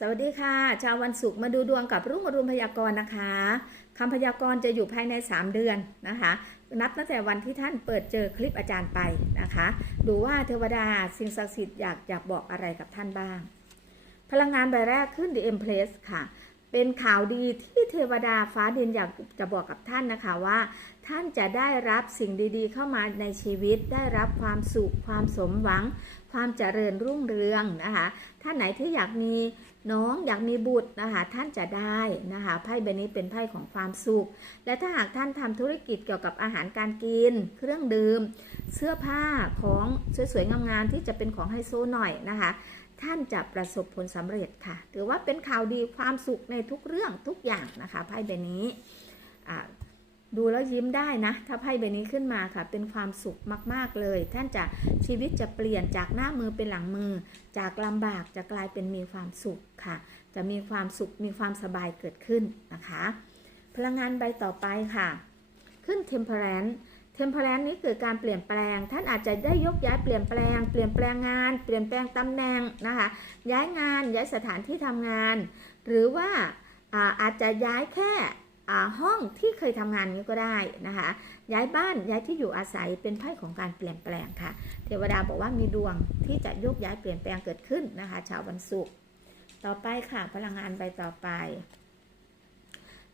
สวัสดีค่ะ ชาววันศุกร์มาดูดวงกับรุ่งอรุณพยากรณ์นะคะคำพยากรณ์จะอยู่ภายใน 3 เดือนนะคะ นับตั้งแต่วันที่ท่านเปิดเจอคลิปอาจารย์ไปนะคะ ดูว่าเทวดาสิ่งศักดิ์สิทธิ์อยากอยากบอกอะไรกับท่านบ้าง พลังงานใบแรกขึ้น The Empress ค่ะ เป็นข่าวดีที่เทวดาฟ้าดินอยากจะบอกกับท่านนะคะว่า ท่านจะได้รับสิ่งดีๆ เข้ามาในชีวิต ได้รับความสุขความสมหวัง ความเจริญรุ่งเรืองนะคะ ท่านไหนที่อยากมีน้องอยากมีบุตรนะคะท่านจะได้นะคะไพ่ใบนี้เป็นไพ่ของความสุข และถ้าหากท่านทำธุรกิจเกี่ยวกับอาหารการกิน เครื่องดื่ม เสื้อผ้าของสวยๆงามๆที่จะเป็นของไฮโซหน่อยนะคะ ท่านจะประสบผลสำเร็จค่ะ ถือว่าเป็นข่าวดีความสุขในทุกเรื่องทุกอย่างนะคะไพ่ใบนี้ดูแล้วยิ้มได้นะ ถ้าไพ่ใบนี้ขึ้นมาค่ะ เป็นความสุขมาก ๆ เลย ท่านจะชีวิตจะเปลี่ยนจากหน้ามือเป็นหลังมือ จากลำบากจะกลายเป็นมีความสุขค่ะ จะมีความสุขมีความสบายเกิดขึ้นนะคะ พลังงานใบต่อไปค่ะ ขึ้น temperance temperance นี้คือการเปลี่ยนแปลง ท่านอาจจะได้ยกย้ายเปลี่ยนแปลง เปลี่ยนแปลงงาน เปลี่ยนแปลงตำแหน่งนะคะ ย้ายงาน ย้ายสถานที่ทำงาน หรือว่าอาอาจจะย้ายแค่ห้องที่เคยทำงานนี้ก็ได้นะคะ ย้ายบ้าน ย้ายที่อยู่อาศัย เป็นไพ่ของการเปลี่ยนแปลงค่ะ เทวดาบอกว่ามีดวงที่จะยกย้ายเปลี่ยนแปลงเกิดขึ้นนะคะ ชาววันศุกร์ ต่อไปค่ะ พลังงานใบต่อไป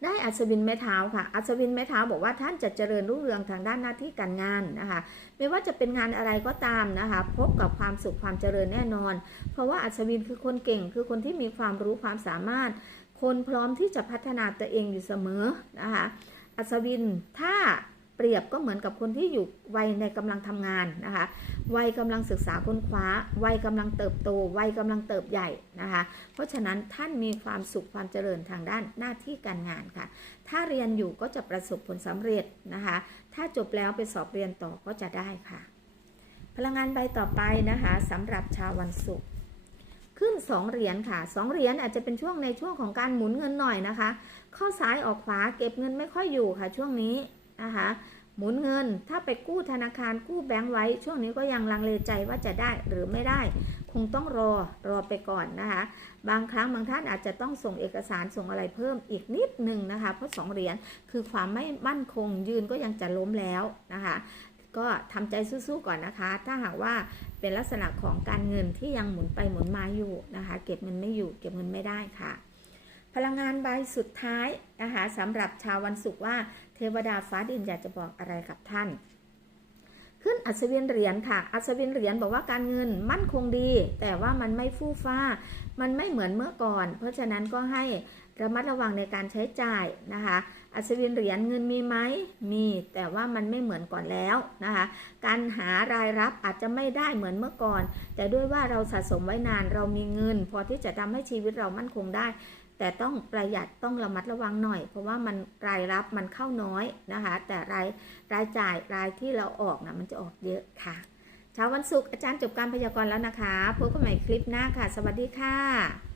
ได้อัศวินไม้เท้าค่ะ อัศวินไม้เท้าบอกว่าท่านจะเจริญรุ่งเรืองทางด้านหน้าที่การงานนะคะ ไม่ว่าจะเป็นงานอะไรก็ตามนะคะ พบกับความสุขความเจริญแน่นอน เพราะว่าอัศวินคือคนเก่ง คือคนที่มีความรู้ความสามารถ คนพร้อมที่จะพัฒนาตัวเองอยู่เสมอนะคะ อัศวินถ้า ปรียบก็เหมือนกับคนที่อยู่วัยในกำลังทำงานนะคะวัยกำลังศึกษาค้นคว้า วัยกำลังเติบโต วัยกำลังเติบใหญ่นะคะ เพราะฉะนั้นท่านมีความสุขความเจริญทางด้านหน้าที่การงานค่ะ ถ้าเรียนอยู่ก็จะประสบผลสำเร็จนะคะ ถ้าจบแล้วไปสอบเรียนต่อก็จะได้ค่ะ พลังงานใบต่อไปนะคะสำหรับชาววันศุกร์ขึ้น 2 เหรียญค่ะ 2 เหรียญอาจจะเป็นช่วงในช่วงของการหมุนเงินหน่อยนะคะ เข้าซ้ายออกขวาเก็บเงินไม่ค่อยอยู่ค่ะช่วงนี้ นะคะหมุนเงินถ้าไปกู้ธนาคารกู้แบงก์ไว้ ช่วงนี้ก็ยังลังเลใจว่าจะได้หรือไม่ได้ คงต้องรอรอไปก่อนนะคะ บางครั้งบางท่านอาจจะต้องส่งเอกสารส่งอะไรเพิ่มอีกนิดหนึ่งนะคะ เพราะสองเหรียญคือความไม่มั่นคงยืนก็ยังจะล้มแล้วนะคะ ก็ทำใจสู้ๆก่อนนะคะ ถ้าหากว่าเป็นลักษณะของการเงินที่ยังหมุนไปหมุนมาอยู่นะคะ เก็บเงินไม่อยู่ เก็บเงินไม่ได้ค่ะ พลังงานใบสุดท้ายนะคะสำหรับชาววันศุกร์ว่าเทวดาฟ้าดินอยากจะบอกอะไรกับท่าน ขึ้นอัศวินเหรียญค่ะ อัศวินเหรียญบอกว่าการเงินมั่นคงดี แต่ว่ามันไม่ฟู่ฟ้า มันไม่เหมือนเมื่อก่อน เพราะฉะนั้นก็ให้ระมัดระวังในการใช้จ่ายนะคะ อัศวินเหรียญเงินมีไหม มี แต่ว่ามันไม่เหมือนก่อนแล้วนะคะ การหารายรับอาจจะไม่ได้เหมือนเมื่อก่อน แต่ด้วยว่าเราสะสมไว้นาน เรามีเงิน พอที่จะทำให้ชีวิตเรามั่นคงได้ แต่ต้องประหยัดต้องระมัดระวังหน่อย เพราะว่ามันรายรับมันเข้าน้อยนะคะ แต่รายรายจ่ายรายที่เราออกนะมันจะออกเยอะค่ะเช้าวันศุกร์อาจารย์จบการพยากรณ์แล้วนะคะพบกันใหม่คลิปหน้าค่ะ สวัสดีค่ะ